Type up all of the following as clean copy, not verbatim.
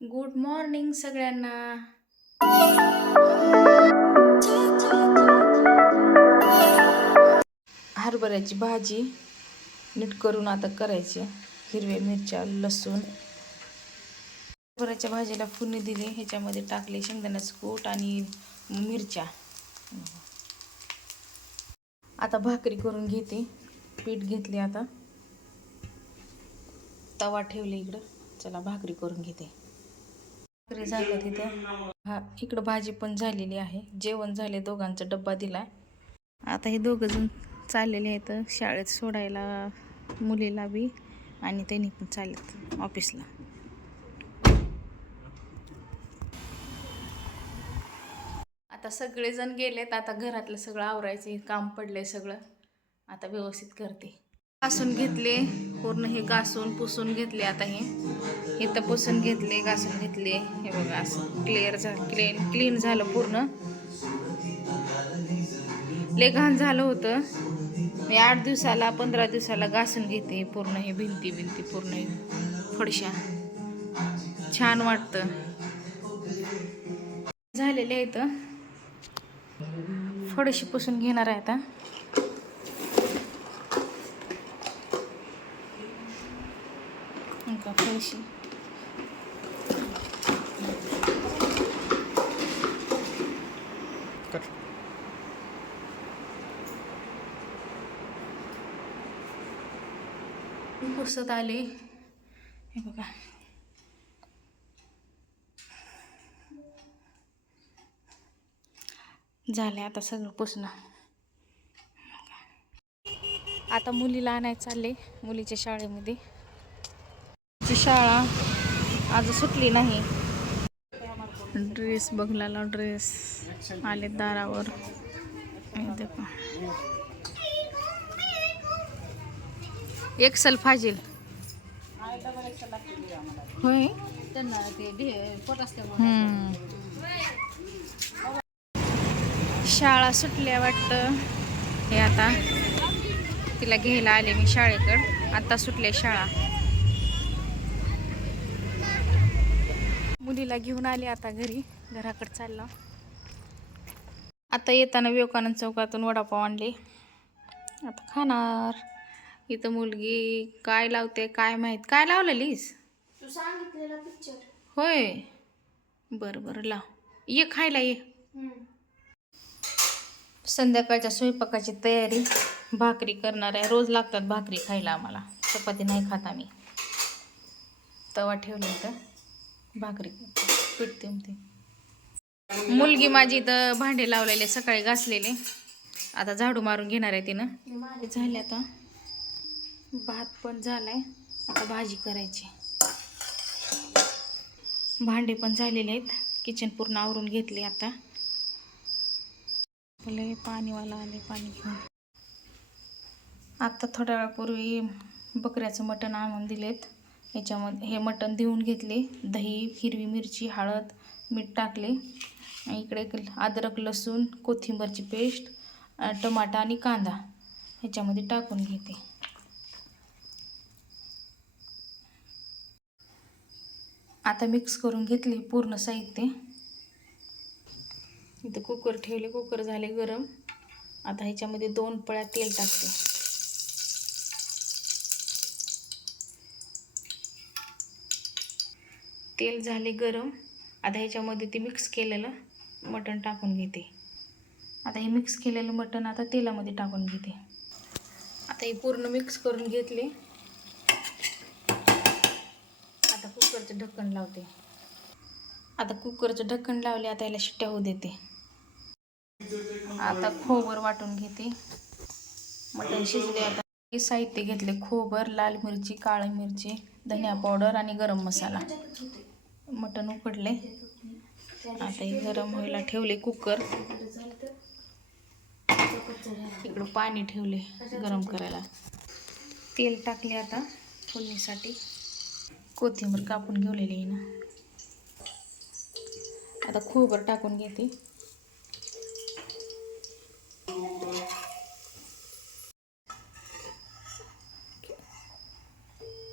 Good morning सगळ्यांना. हरभऱ्याची भाजी नीट करून आता करायची. हिरव्या मिरच्या, लसूण. हरभऱ्याच्या भाजीला फोडणी दिली, ह्याच्यामध्ये टाकले शेंगदाण्याचं कूट आणि मिरच्या. आता भाकरी करून घेते. पीठ घेतले, आता तवा ठेवले इकडं. चला भाकरी करून घेते. भाकरी झालं तिथं. इकडं भाजी पण झालेली आहे. जेवण झाले, दोघांचा डब्बा दिला. आता हे दोघं जण चाललेले आहेत शाळेत सोडायला, मुलीला बी आणि त्यांनी पण चाललेत ऑफिसला. आता सगळेजण गेलेत. आता घरातलं सगळं आवरायचं काम पडलंय सगळं. आता व्यवस्थित करते. घासून घेतले पूर्ण, हे घासून पुसून घेतले. आता हे इथं पुसून घेतले, घासून घेतले. हे बघा असं क्लिअर झालं, क्लीन झालं पूर्ण. लय घाण झालं होतं. मी 8 दिवसाला 15 दिवसाला घासून घेते पूर्ण. हे भिंती पूर्ण फडशा छान वाटतं. झालेले आहेत. फडशी पुसून घेणार आहे आता. फडशी पुसत आले. हे बघा झाले आता सगळं पुसणं. आता मुलीला आणायला चालले मुलीच्या शाळेमध्ये. शाळा आज सुटली नाही. ड्रेस बघलाला ड्रेस आले दारावर. एक सल फाजील होय. शाळा सुटल्या वाटतं. हे आता तिला घ्यायला आले मी शाळेकडं. आता सुटले शाळा. मुलीला घेऊन आले आता घराकडे चालला. आता येताना विवेकानंद चौकातून वडापाव आणले. आता खाणार. इथं मुलगी काय लावते काय माहित. काय लावलेलीस तू सांगितलेला पिक्चर. होय, बरं लाव. ये खायला ये. संध्याकाळच्या स्वयंपाकाची तयारी. भाकरी करणार आहे. रोज लागतात भाकरी खायला आम्हाला. चपाती नाही खात आम्ही. तवा ठेवला तर भाकरी पिटते म्हणते. मुलगी माझी तर भांडे लावलेले सकाळी घासलेले. आता झाडू मारून घेणार आहे तिनं. झाले आता. भात पण झालाय. आता भाजी करायची. भांडे पण झालेले आहेत. किचन पूर्ण आवरून घेतले. आता पाणीवाला आले, पाणी घेऊन. आता थोड्या वेळापूर्वी बकऱ्याचं मटण आणून दिलेत. याच्यामध्ये हे मटण धुवून घेतले. दही, हिरवी मिरची, हळद, मीठ टाकले. आणि इकडे अद्रक, लसूण, कोथिंबीरची पेस्ट, टमाटा आणि कांदा ह्याच्यामध्ये टाकून घेते. आता मिक्स करून घेतले पूर्ण साहित्य. इथं कुकर ठेवले. कुकर झाले गरम. आता ह्याच्यामध्ये 2 पळ्या तेल टाकते. तेल झाले गरम. आता ह्याच्यामध्ये ते मिक्स केलेलं मटण टाकून घेते. आता हे मिक्स केलेलं मटण आता तेलामध्ये टाकून घेते. आता हे पूर्ण मिक्स करून घेतले. आता कुकरचं ढक्कन लावते. आता कुकरचं ढक्कन लावले. आता याला शिट्ट्या होऊ देते. आता खोबर वाटून घेते. मटण शिजले. आता हे साहित्य घेतले. खोबर, लाल मिरची, काळी मिरची, धनिया पावडर आणि गरम मसाला. मटण उकडले. आता हे गरम व्हायला ठेवले कुकर. इकडं पाणी ठेवले गरम करायला. तेल टाकले आता फोडणीसाठी. कोथिंबीर कापून घेवलेली आहे ना. आता खोबर टाकून घेते.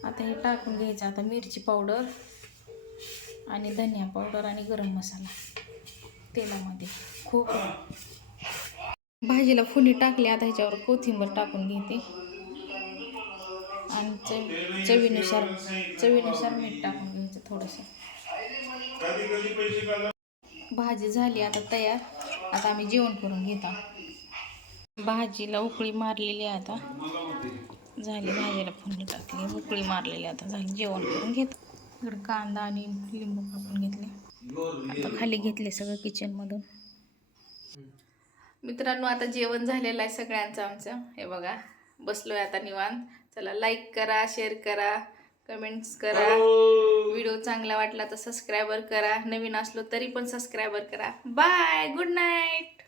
आता हे टाकून घ्यायचं. आता मिरची पावडर आणि धनिया पावडर आणि गरम मसाला तेलामध्ये खूप. भाजीला फुली टाकली, आता ह्याच्यावर कोथिंबीर टाकून घेते आणि चवीनुसार मीठ टाकून घ्यायचं थोडंसं. भाजी झाली आता तयार. आता आम्ही जेवण करून घेतो. भाजीला उकळी मारलेली आहे आता झाली. भाजीला फोडणी टाकली, उकळी मारलेली आता झाली. जेवण करून घेतो. इकडे कांदा आणि लिंबू कापून घेतले. आता खाली घेतले सगळं किचनमधून. मित्रांनो, आता जेवण झालेलं आहे सगळ्यांचं आमचं. हे बघा, बसलोय आता निवांत. चला, लाईक करा, शेअर करा, कमेंट्स करा. व्हिडिओ चांगला वाटला तर सबस्क्रायबर करा. नवीन असलो तरी पण सबस्क्रायबर करा. Bye, good night.